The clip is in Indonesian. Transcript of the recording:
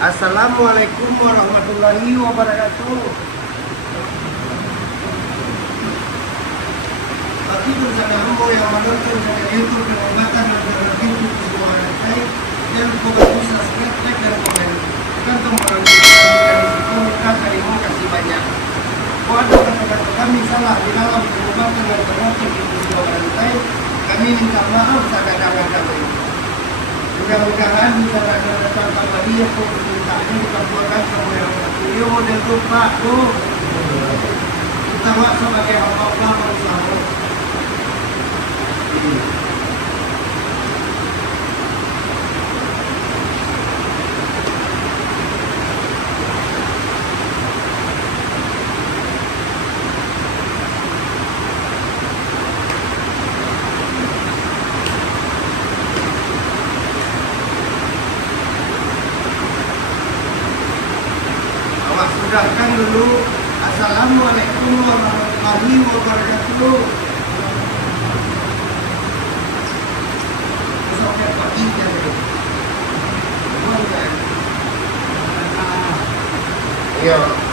Assalamualaikum warahmatullahi wabarakatuh. Bagi bersama hamba yang menonton channel YouTube pengobatan alternatif jiwa rantai, jangan lupa subscribe, like dan komen. Dan tombol komentar. Terima kasih banyak. Kalau ada kata-kata kami salah di dalam pengobatan alternatif jiwa rantai, kami minta maaf sedalam-dalamnya. Mudah-mudahan bisa datang sama dia kok permintaannya dikabulkan sama yang beliau model lupa tuh. Kita wak sebagai hamba-hamba berusaha. Sudahkan dulu. Assalamualaikum warahmatullahi wabarakatuh. Sampai pagi kan. Iya.